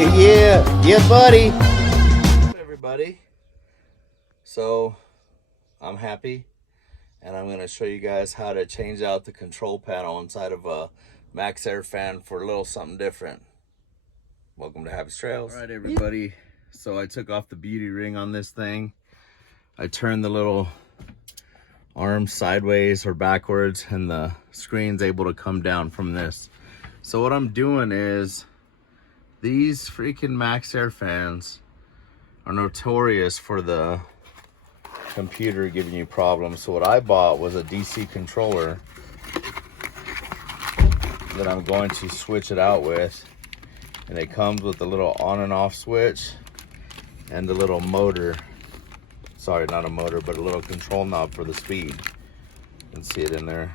Yeah, buddy. Hey, everybody. So I'm happy, and I'm going to show you guys how to change out the control panel inside of a Maxxair fan for a little something different. Welcome to Happy Trails. All right, everybody. So I took off the beauty ring on this thing. I turned the little arm sideways or backwards, and the screen's able to come down from this. So what I'm doing is, these freaking Maxxair fans are notorious for the computer giving you problems. So what I bought was a DC controller that I'm going to switch it out with, and it comes with the little on and off switch and the little motor. Sorry, not a motor, but a little control knob for the speed. You can see it in there.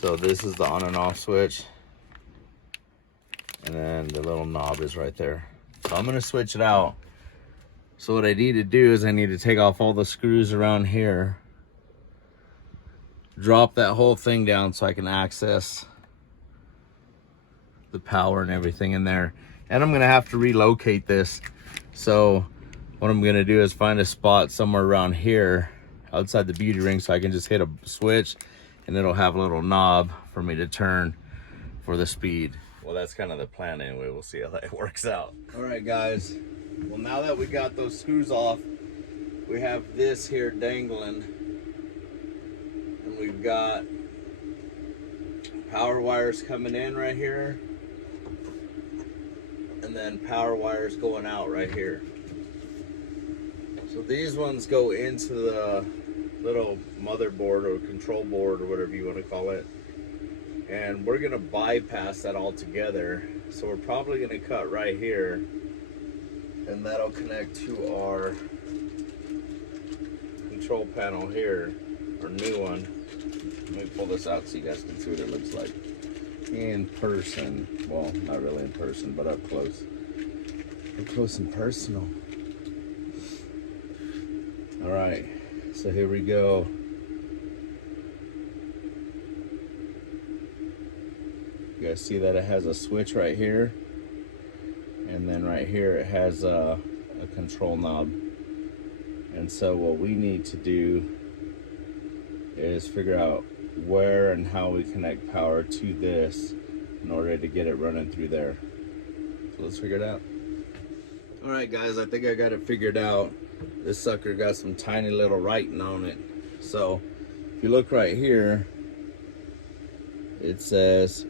So this is the on and off switch, and then the little knob is right there. So I'm gonna switch it out. So what I need to do is I need to take off all the screws around here, drop that whole thing down so I can access the power and everything in there. And I'm gonna have to relocate this. So what I'm gonna do is find a spot somewhere around here outside the beauty ring so I can just hit a switch and it'll have a little knob for me to turn for the speed. Well, that's kind of the plan anyway. We'll see how that works out. All right, guys. Well, now that we got those screws off, we have this here dangling, and we've got power wires coming in right here, and then power wires going out right here. So these ones go into the little motherboard or control board or whatever you want to call it, and we're gonna bypass that altogether. So we're probably gonna cut right here, and that'll connect to our control panel here, our new one. Let me pull this out so you guys can see what it looks like in person. Well, not really in person, but up close. Up close and personal. All right, so here we go. You guys see that it has a switch right here, and then right here it has a control knob. And so what we need to do is figure out where and how we connect power to this in order to get it running through there. So let's figure it out. All right, guys, I think I got it figured out. This sucker got some tiny little writing on it. So if you look right here, it says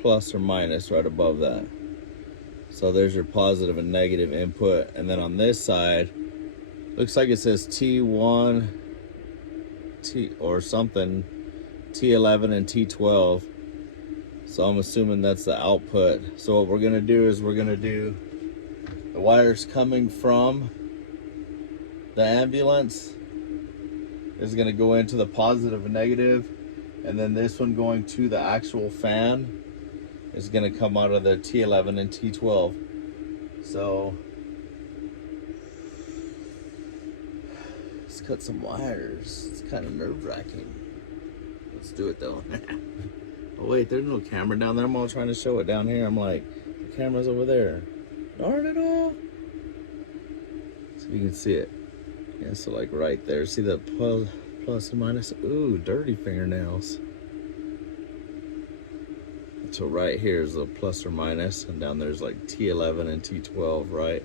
plus or minus right above that. So there's your positive and negative input. And then on this side, looks like it says T1, T or something, T11 and T12. So I'm assuming that's the output. So what we're gonna do is we're gonna do the wires coming from the ambulance is gonna go into the positive and negative, and then this one going to the actual fan is gonna come out of the T11 and T12. So let's cut some wires. It's kind of nerve-wracking. Let's do it though. Oh wait, there's no camera down there. I'm all trying to show it down here. I'm like, the camera's over there. Darn it all. So you can see it. Yeah, so like right there. See the plus and minus? Ooh, dirty fingernails. So right here is the plus or minus, and down there's like T11 and T12, right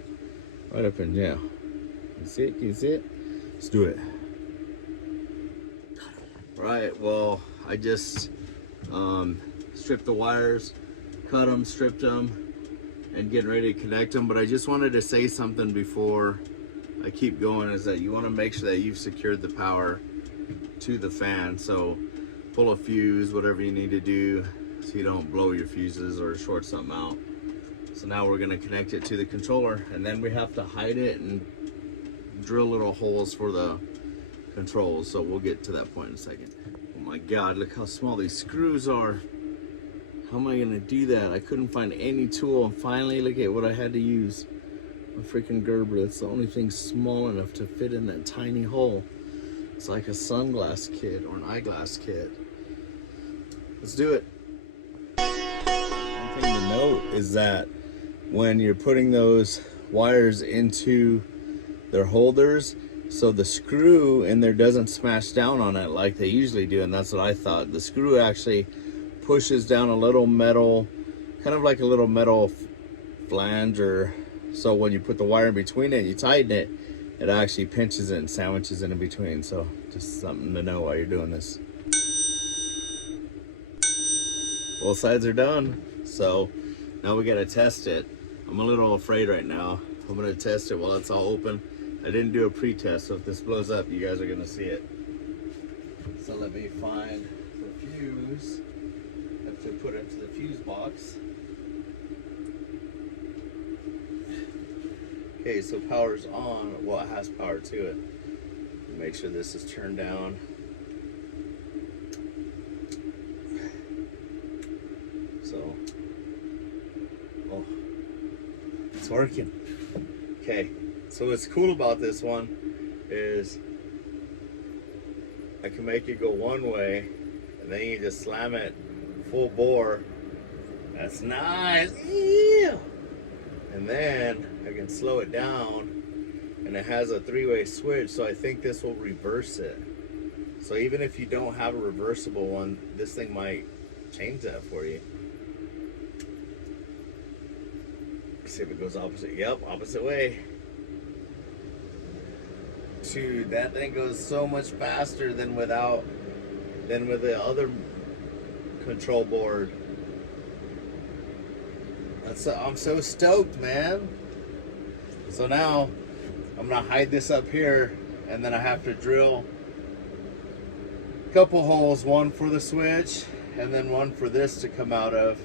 up in, yeah. Can you see it? Can you see it? Let's do it. Right, well, I just stripped the wires, cut them, stripped them, and getting ready to connect them. But I just wanted to say something before I keep going, is that you want to make sure that you've secured the power to the fan. So pull a fuse, whatever you need to do, so you don't blow your fuses or short something out. So now we're going to connect it to the controller, and then we have to hide it and drill little holes for the controls. So we'll get to that point in a second. Oh my God, look how small these screws are. How am I going to do that? I couldn't find any tool, and finally look at what I had to use. A freaking Gerber. That's the only thing small enough to fit in that tiny hole. It's like a sunglass kit or an eyeglass kit. Let's do it. thing to note is that when you're putting those wires into their holders, so the screw in there doesn't smash down on it like they usually do, and that's what I thought. The screw actually pushes down a little metal, kind of like a little metal flange, or so when you put the wire in between it, you tighten it, it actually pinches it and sandwiches it in between. So just something to know while you're doing this. Both sides are done, so now we gotta test it. I'm a little afraid right now. I'm gonna test it while it's all open. I didn't do a pre-test, so if this blows up, you guys are gonna see it. So let me find the fuse. I have to put it into the fuse box. Okay, so power's on. Well, it has power to it. Make sure this is turned down. So, oh, it's working. Okay, so what's cool about this one is I can make it go one way, and then you just slam it full bore. That's nice. Ew. And then I can slow it down, and it has a 3-way switch, so I think this will reverse it. So even if you don't have a reversible one, this thing might change that for you. See if it goes opposite. Yep, opposite way. Dude, that thing goes so much faster than with the other control board. I'm so stoked, man. So now I'm gonna hide this up here, and then I have to drill a couple holes, one for the switch and then one for this to come out of,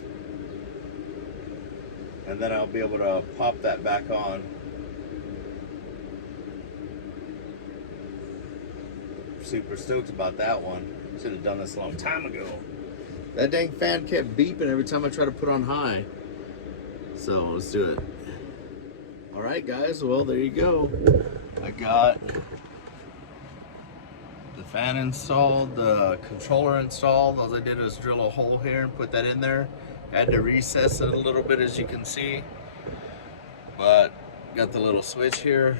and then I'll be able to pop that back on. Super stoked about that one. Should have done this a long time ago. That dang fan kept beeping every time I try to put on high. So let's do it. All right, guys, well, there you go. I got the fan installed, the controller installed. All I did was drill a hole here and put that in there. I had to recess it a little bit, as you can see, but got the little switch here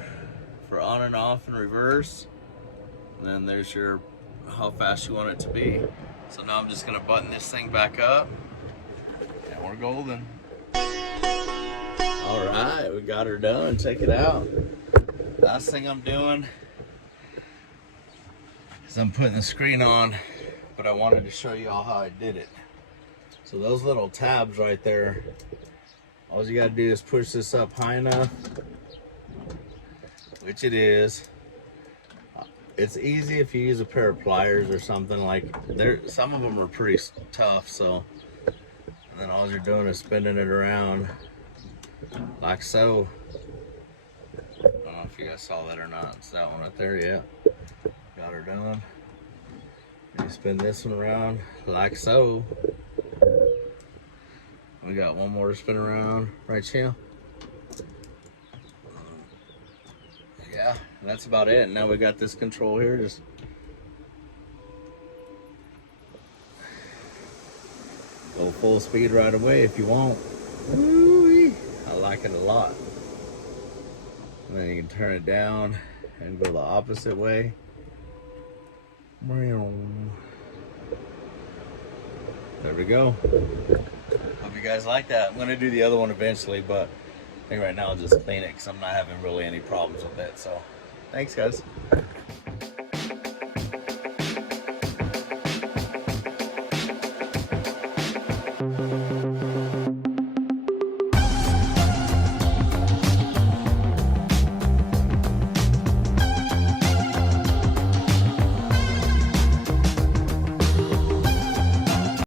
for on and off and reverse. And then there's your how fast you want it to be. So now I'm just gonna button this thing back up, and we're golden. All right, we got her done. Check it out. Last thing I'm doing is I'm putting the screen on, but I wanted to show you all how I did it. So those little tabs right there, all you gotta do is push this up high enough, which it is. It's easy if you use a pair of pliers or something. Like some of them are pretty tough, so, and then all you're doing is spinning it around like so. I don't know if you guys saw that or not. It's that one right there. Yeah, got her done. You spin this one around like so. We got one more to spin around right here. Yeah, that's about it. Now we got this control here. Just go full speed right away if you want. Ooh-wee. I like it a lot. And then you can turn it down and go the opposite way. There we go. Hope you guys like that. I'm gonna do the other one eventually, but I think right now I'll just clean it because I'm not having really any problems with it. So thanks, guys.